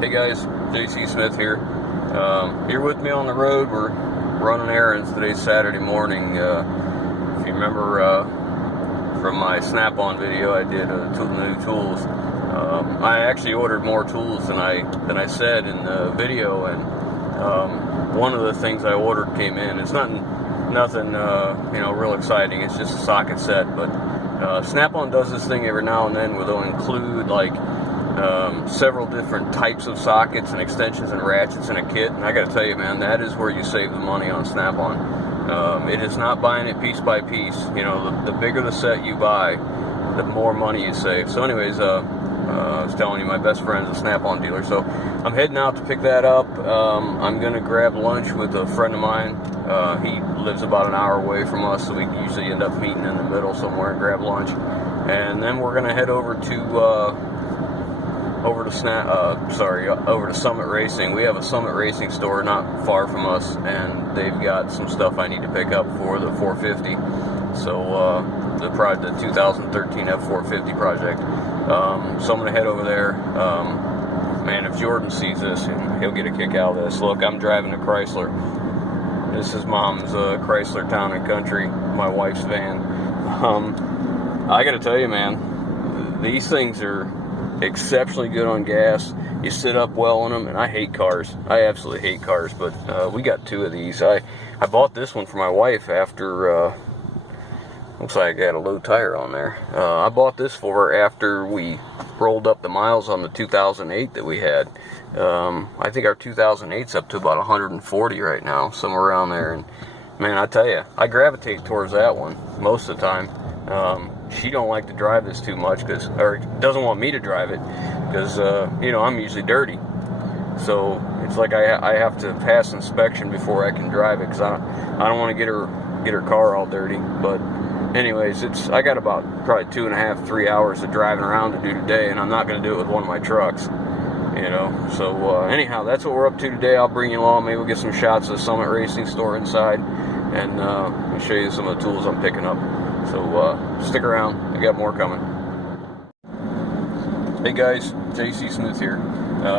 Hey guys, J.C. Smith here. You're with me on the road. We're running errands. Today's Saturday morning. If you remember from my Snap-on video, I did new tools. I actually ordered more tools than I said in the video, and one of the things I ordered came in. It's nothing real exciting. It's just a socket set, but Snap-on does this thing every now and then where they'll include like several different types of sockets and extensions and ratchets in a kit, and I gotta tell you, man, that is where you save the money on Snap-on. It is not buying it piece by piece. You know, the bigger the set you buy, the more money you save. So anyways, I was telling you, my best friend's a Snap-on dealer, so I'm heading out to pick that up. I'm gonna grab lunch with a friend of mine. He lives about an hour away from us, so we usually end up meeting in the middle somewhere and grab lunch, and then we're gonna head over to Summit Racing. We have a Summit Racing store not far from us, and they've got some stuff I need to pick up for the 450. So the 2013 F450 project. So I'm gonna head over there. Man, if Jordan sees this, he'll get a kick out of this. Look, I'm driving a Chrysler. This is Mom's Chrysler Town and Country, my wife's van. I gotta tell you, man, these things are exceptionally good on gas. You sit up well on them, and I hate cars. I absolutely hate cars, but we got two of these. I bought this one for my wife after looks like I got a low tire on there. I bought this for her after we rolled up the miles on the 2008 that we had. I think our 2008's up to about 140 right now, somewhere around there, and man, I tell you, I gravitate towards that one most of the time. She don't like to drive this too much, or doesn't want me to drive it, because I'm usually dirty. So it's like I have to pass inspection before I can drive it, because I don't want to get her car all dirty. But anyways, I got about probably 2.5, 3 hours of driving around to do today, and I'm not going to do it with one of my trucks. So anyhow, that's what we're up to today. I'll bring you along. Maybe we'll get some shots of the Summit Racing store inside, and I'll show you some of the tools I'm picking up. So stick around, I got more coming. Hey guys, J.C. Smith here.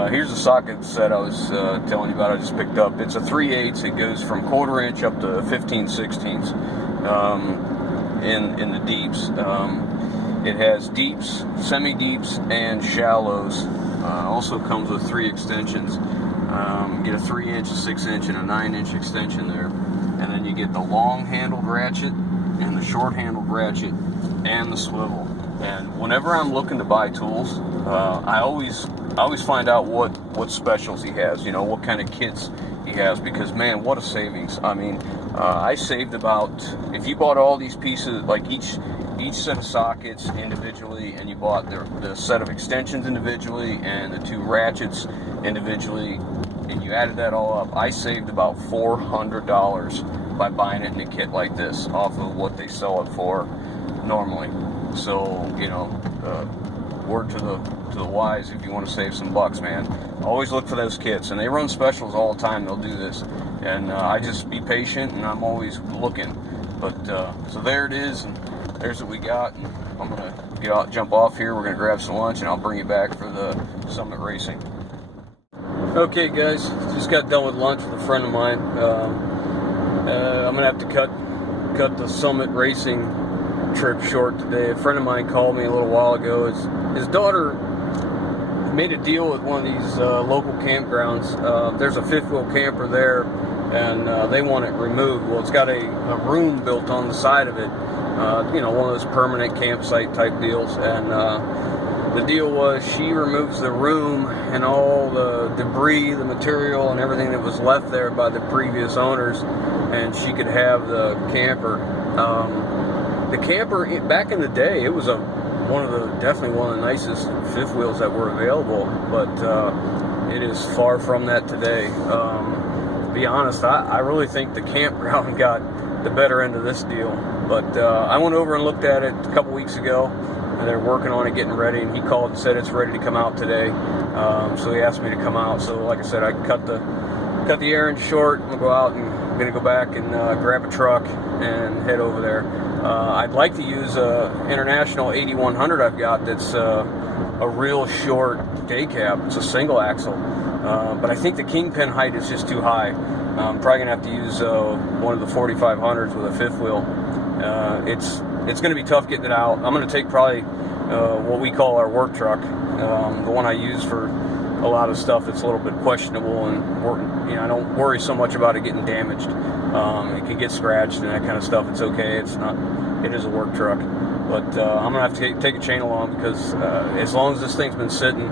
Here's the socket set I was telling you about. I just picked up. It's a 3/8. It goes from 1/4 inch up to 15/16 in the deeps. It has deeps, semi-deeps, and shallows. Also comes with 3 extensions. Get a 3-inch, a 6-inch, and a 9-inch extension there. And then you get the long-handled ratchet and the short-handled ratchet and the swivel. And whenever I'm looking to buy tools, I always find out what specials he has, what kind of kits he has, because man, what a savings. I mean, I saved about, if you bought all these pieces, like each set of sockets individually, and you bought the set of extensions individually and the 2 ratchets individually, and you added that all up, I saved about $400 by buying it in a kit like this off of what they sell it for normally. So word to the wise, if you want to save some bucks, man, always look for those kits, and they run specials all the time. They'll do this, and I just be patient, and I'm always looking. But so there it is, and there's what we got, and I'm gonna jump off here. We're gonna grab some lunch, and I'll bring you back for the Summit Racing. Okay guys, just got done with lunch with a friend of mine. I'm gonna have to cut the Summit Racing trip short today. A friend of mine called me a little while ago. His daughter made a deal with one of these local campgrounds. There's a 5th-wheel camper there, and they want it removed. Well, it's got a room built on the side of it, one of those permanent campsite type deals, and the deal was she removes the room and all the debris, the material, and everything that was left there by the previous owners, and she could have the camper. The camper, back in the day, it was definitely one of the nicest 5th wheels that were available, but it is far from that today. To be honest, I really think the campground got the better end of this deal. But I went over and looked at it a couple weeks ago, and they're working on it, getting ready, and he called and said it's ready to come out today. So he asked me to come out. So like I said, I cut the errand short. I'm gonna go out, and I'm gonna go back and grab a truck and head over there. I'd like to use a International 8100 I've got that's a real short day cab. It's a single axle, but I think the kingpin height is just too high. I'm probably gonna have to use one of the 4500s with a fifth wheel. It's gonna be tough getting it out. I'm gonna take probably what we call our work truck, the one I use for a lot of stuff that's a little bit questionable, and I don't worry so much about it getting damaged. It can get scratched and that kind of stuff. It's okay. It is a work truck, but I'm gonna have to take a chain along, because as long as this thing's been sitting,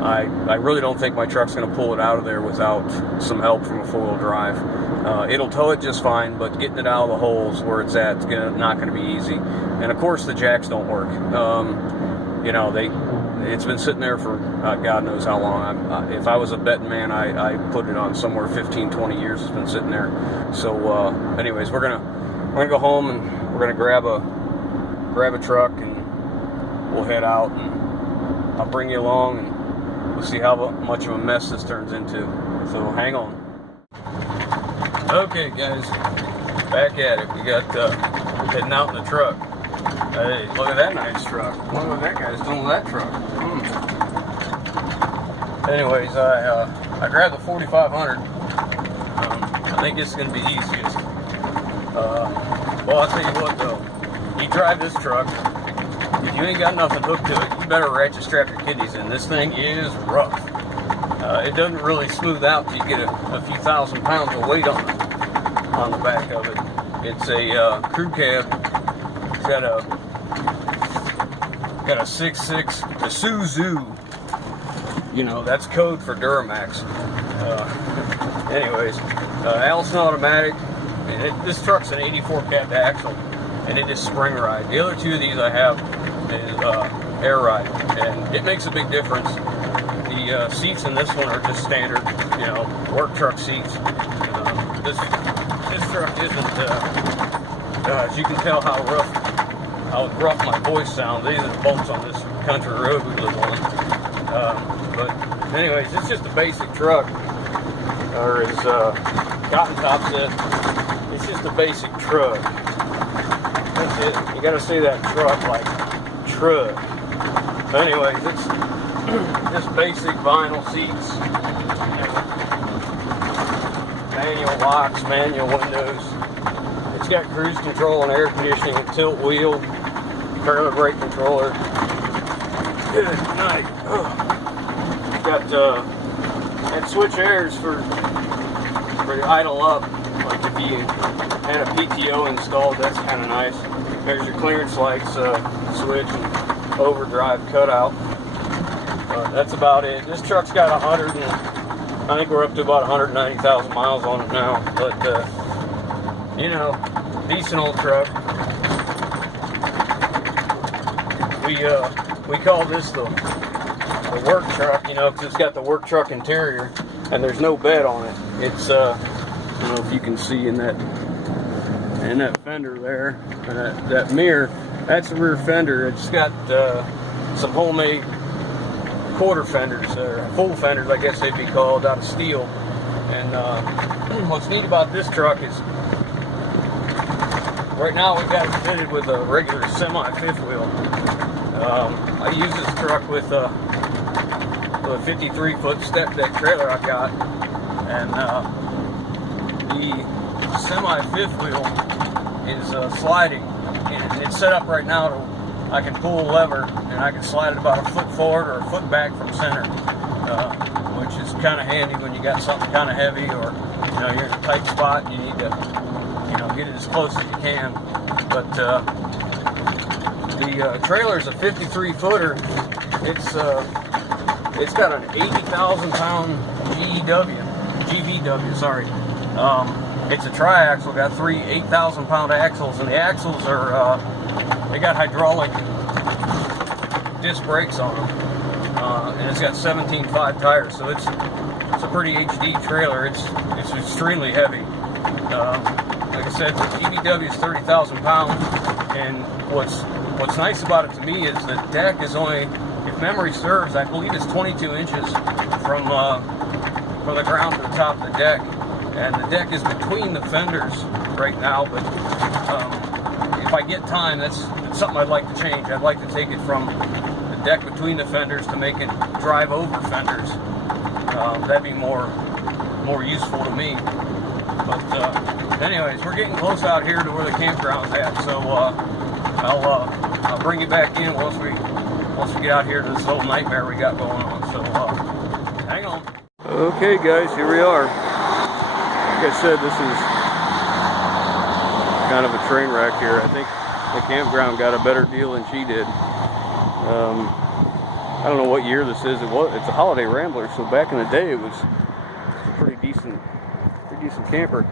I really don't think my truck's gonna pull it out of there without some help from a four-wheel drive. It'll tow it just fine, but getting it out of the holes where it's at is not gonna be easy. And of course the jacks don't work. It's been sitting there for God knows how long. If I was a betting man, I put it on somewhere 15-20 years. It's been sitting there. So anyways, we're gonna go home, and we're gonna grab a truck, and we'll head out, and I'll bring you along, and we'll see how much of a mess this turns into. So hang on. Okay guys, back at it. We got heading out in the truck. Hey, look at that nice truck. Look what that guy's doing with that truck. Anyways, I grabbed the 4500. I think it's going to be the easiest. Well, I'll tell you what though. You drive this truck, if you ain't got nothing hooked to it, you better ratchet strap your kidneys in. This thing is rough. It doesn't really smooth out till you get a few thousand pounds of weight on the back of it. It's a crew cab. It's got a 6.6 Isuzu. That's code for Duramax. Anyways, Allison automatic. And this truck's an 84 cat axle, and it is spring ride. The other two of these I have is air ride, and it makes a big difference. The seats in this one are just standard, work truck seats. This truck isn't, as you can tell how rough my voice sounds. These are the bumps on this country road we live on. But anyways, it's just a basic truck, or as Cotton Top said, it's just a basic truck. That's it. You gotta say that truck like truck. Anyways, it's just basic vinyl seats, manual locks, manual windows. It's got cruise control and air conditioning, a tilt wheel, trailer brake controller. Good night. Got that switch airs for the idle up. Like if you had a PTO installed, that's kind of nice. There's your clearance lights switch and overdrive cutout. That's about it. This truck's got I think we're up to about 190,000 miles on it now. But decent old truck. We call this the work truck, because it's got the work truck interior, and there's no bed on it. It's I don't know if you can see in that fender there, that mirror. That's the rear fender. It's got some homemade quarter fenders, or full fenders, I guess they'd be called, out of steel. And what's neat about this truck is, right now we've got it fitted with a regular semi fifth wheel. I use this truck with a 53-foot step deck trailer I've got, and the semi fifth wheel is sliding, and it's set up right now to I can pull a lever and I can slide it about a foot forward or a foot back from center, which is kind of handy when you got something kind of heavy, or you're in a tight spot and you need to get it as close as you can. But the trailer is a 53-footer. It's got an 80,000 pound GVW. Sorry. It's a tri-axle. Got three 8,000 pound axles, and the axles are they got hydraulic disc brakes on them, and it's got 17.5 tires. So it's a pretty HD trailer. It's extremely heavy. Like I said, the GVW is 30,000 pounds, and what's nice about it to me is the deck is only, if memory serves, I believe it's 22 inches from the ground to the top of the deck, and the deck is between the fenders right now. But if I get time, that's something I'd like to change. I'd like to take it from the deck between the fenders to make it drive over fenders. That'd be more useful to me. But anyways, we're getting close out here to where the campground's at, so I'll bring you back in once we get out here to this little nightmare we got going on. So hang on. Okay, guys, here we are. Like I said, this is kind of a train wreck here. I think the campground got a better deal than she did. I don't know what year this is. It's a Holiday Rambler, so back in the day it was a pretty decent camper.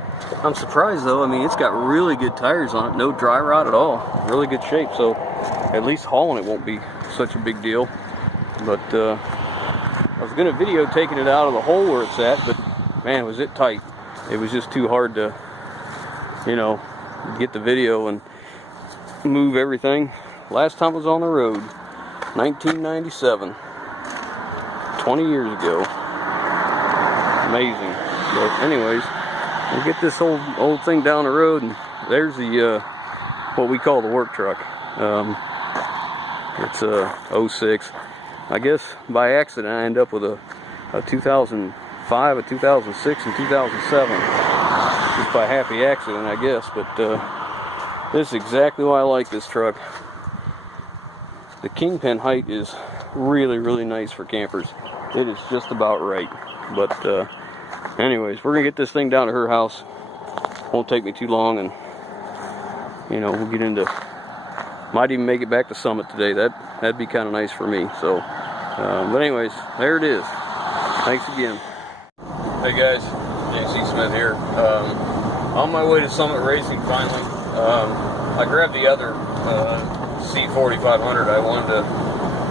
I'm surprised though. I mean, it's got really good tires on it, no dry rot at all, really good shape. So at least hauling it won't be such a big deal. But I was gonna video taking it out of the hole where it's at, but man, was it tight. It was just too hard to, you know, get the video and move everything. Last time I was on the road, 1997, 20 years ago. Amazing. But anyways, we'll get this old thing down the road, and there's the what we call the work truck. It's a 06. I guess by accident I end up with a 2005, a 2006, and 2007. Just by happy accident, I guess. But this is exactly why I like this truck. The kingpin height is really, really nice for campers. It is just about right. But anyways, we're gonna get this thing down to her house. Won't take me too long, and you know, we'll get into. Might even make it back to Summit today. That'd be kind of nice for me. So, but anyways, there it is. Thanks again. Hey guys, J.C. Smith here. On my way to Summit Racing finally. I grabbed the other C4500. I wanted to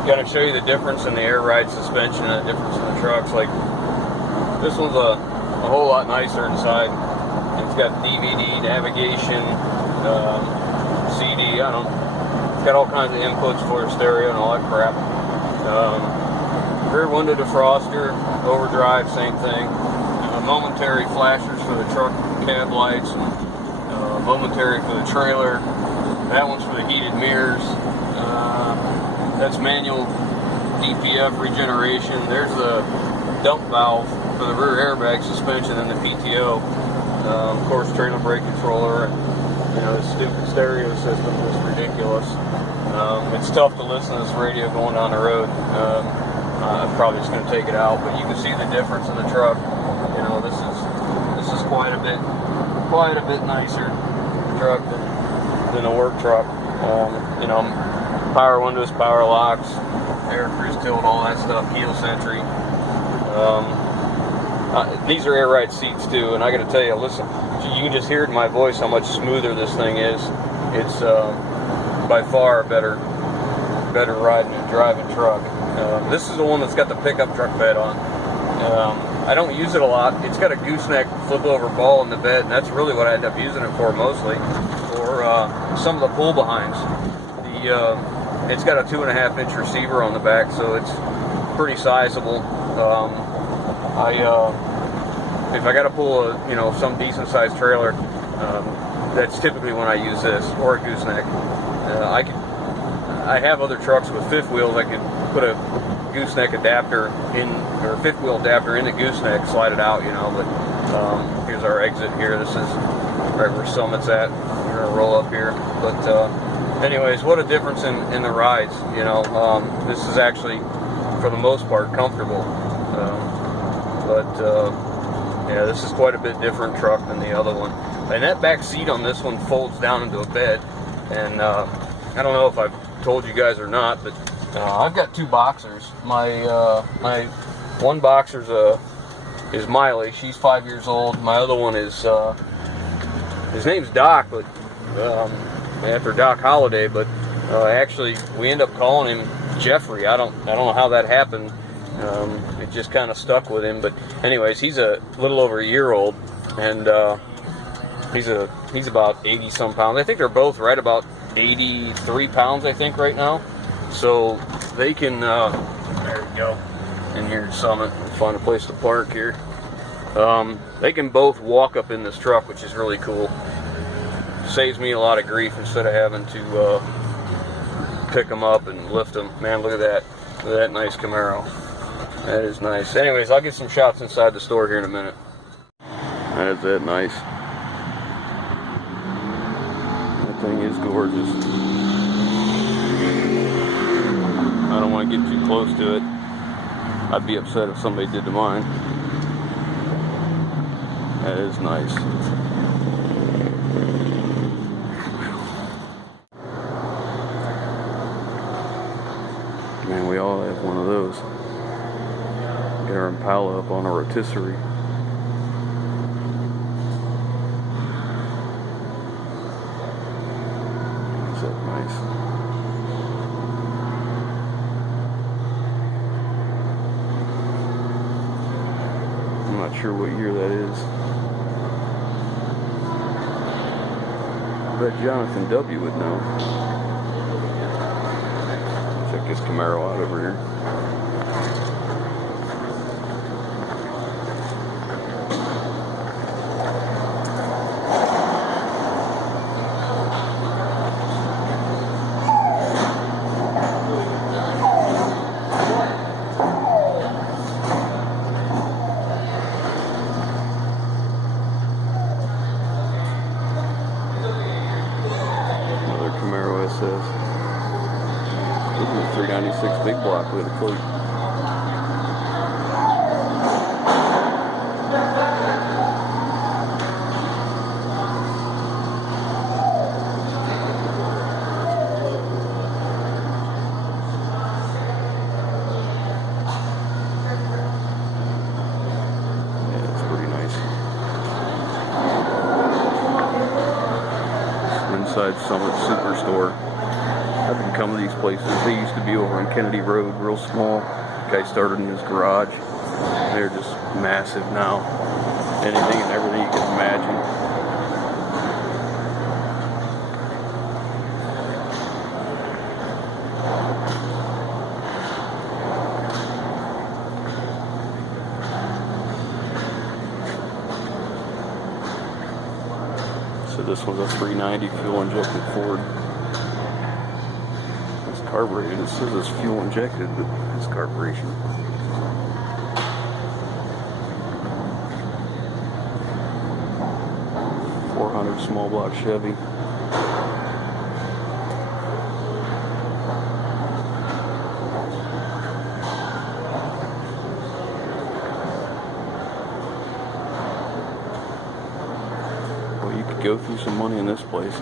kind of show you the difference in the air ride suspension and the difference in the trucks. Like this one's a whole lot nicer inside. It's got DVD, navigation, CD. I don't know. It's got all kinds of inputs for a stereo and all that crap. Rear window defroster, overdrive, same thing. Momentary flashers for the truck cab lights, and momentary for the trailer. That one's for the heated mirrors. That's manual DPF regeneration. There's the dump valve for the rear airbag suspension and the PTO. Of course, trailer brake controller, and you know, this stupid stereo system is ridiculous. It's tough to listen to this radio going down the road. I'm probably just going to take it out, but you can see the difference in the truck. You know, this is quite a bit nicer truck than a work truck. You know, power windows, power locks, air cruise tilt, all that stuff, keyless entry. These are air ride seats too, and I got to tell you, listen, you can just hear it in my voice how much smoother this thing is. It's by far a better riding and driving truck. This is the one that's got the pickup truck bed on. I don't use it a lot. It's got a gooseneck flip over ball in the bed, and that's really what I end up using it for mostly, or some of the pull behinds. It's got a 2.5 inch receiver on the back, so it's pretty sizable. If I got to pull some decent sized trailer, that's typically when I use this, or a gooseneck. I have other trucks with fifth wheels. I could put a gooseneck adapter in, or fifth wheel adapter in the gooseneck, slide it out, but here's our exit here. This is right where Summit's at. We're gonna roll up here, but anyways, what a difference in the rides. This is actually, for the most part, comfortable. Yeah, this is quite a bit different truck than the other one. And that back seat on this one folds down into a bed. And I don't know if I've told you guys or not, but I've got two boxers. My one boxer's is Miley. She's 5 years old. My other one is his name's Doc, but after Doc Holliday. But actually, we end up calling him Jeffrey. I don't know how that happened. It just kind of stuck with him. But anyways, he's a little over a year old, and he's about 80 some pounds. I think they're both right about 83 pounds, I think, right now. So they can there we go, in here at Summit. We'll find a place to park here. They can both walk up in this truck, which is really cool. saves me a lot of grief instead of having to pick them up and lift them. Man, look at that. Look at that nice Camaro. That is nice. Anyways, I'll get some shots inside the store here in a minute. That is that nice. That thing is gorgeous. I don't want to get too close to it. I'd be upset if somebody did to mine. That is nice. Man, we all have one of those. Got our impala up on a rotisserie. Is that nice? I'm not sure what year that is. I bet Jonathan W. would know. Check this Camaro out over here. Says 396 big block with a fleet. Yeah, it's pretty nice. Inside Summit Superstore. I've been coming to these places. They used to be over on Kennedy Road, real small. Guy started in his garage. They're just massive now. Anything and everything you can imagine. So this one's a 390 fuel injected Ford. Carbureted. It says it's fuel injected, but it's carburation. .400 small block Chevy. Well, you could go through some money in this place.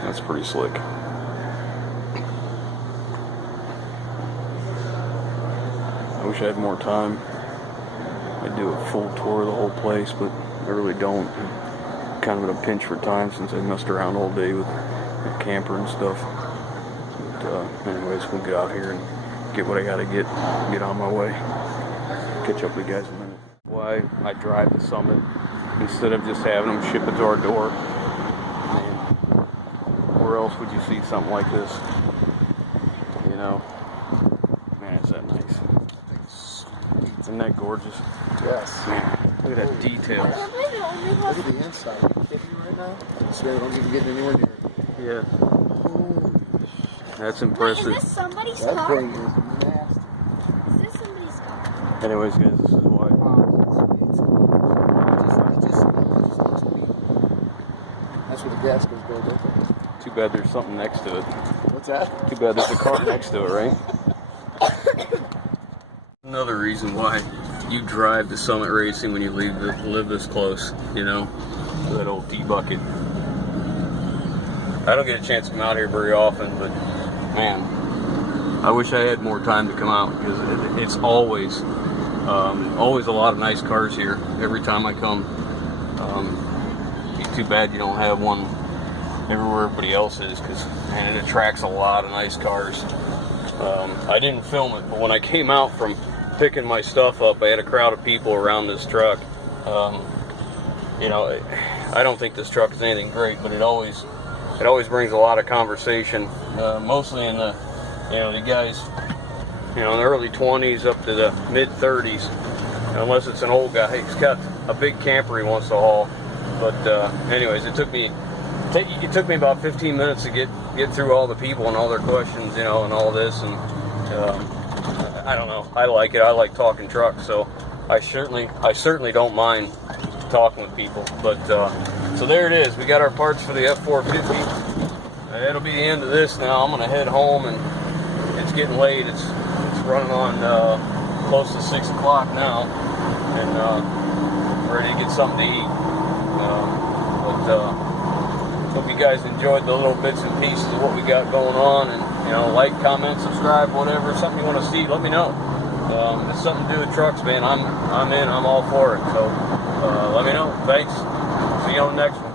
That's pretty slick. I wish I had more time. I'd do a full tour of the whole place, but I really don't. I'm kind of in a pinch for time since I messed around all day with the camper and stuff. But anyways, we'll get out here and get what I gotta get on my way. Catch up with you guys in a minute. Why I drive to Summit instead of just having them ship it to our door. Where else would you see something like this? You know, man, is that nice? Isn't that gorgeous? Yes. Man, look at that detail. Look at the inside. Are you kidding me right now? I swear I don't even get anywhere near it. Yeah. That's impressive. Wait, is this somebody's That car? thing is nasty. Is this somebody's car? Anyways, guys, this is why. It just looks sweet. That's where the gas goes built up. Too bad there's something next to it. What's that? Too bad there's a car next to it, right? Another reason why you drive to Summit Racing when you live this close, you know, to that old T-bucket. I don't get a chance to come out here very often, but man, I wish I had more time to come out because it's always a lot of nice cars here every time I come. It's too bad you don't have one everywhere everybody else is, because man, it attracts a lot of nice cars. I didn't film it, but when I came out from picking my stuff up, I had a crowd of people around this truck. You know, I don't think this truck is anything great, but it always brings a lot of conversation, mostly in the, you know, the guys you know, in the early 20s up to the mid 30s, unless it's an old guy. He's got a big camper he wants to haul. But anyways, it took me about 15 minutes to get through all the people and all their questions, you know, and all this. And I don't know. I like it. I like talking trucks, so I certainly don't mind talking with people. But so there it is. We got our parts for the F450. It'll be the end of this now. I'm gonna head home, and it's getting late. It's running on close to 6 o'clock now, and ready to get something to eat. Hope you guys enjoyed the little bits and pieces of what we got going on, and you know, like, comment, subscribe, whatever, something you want to see, let me know. It's something to do with trucks, man. I'm in. I'm all for it. So let me know. Thanks. See you on the next one.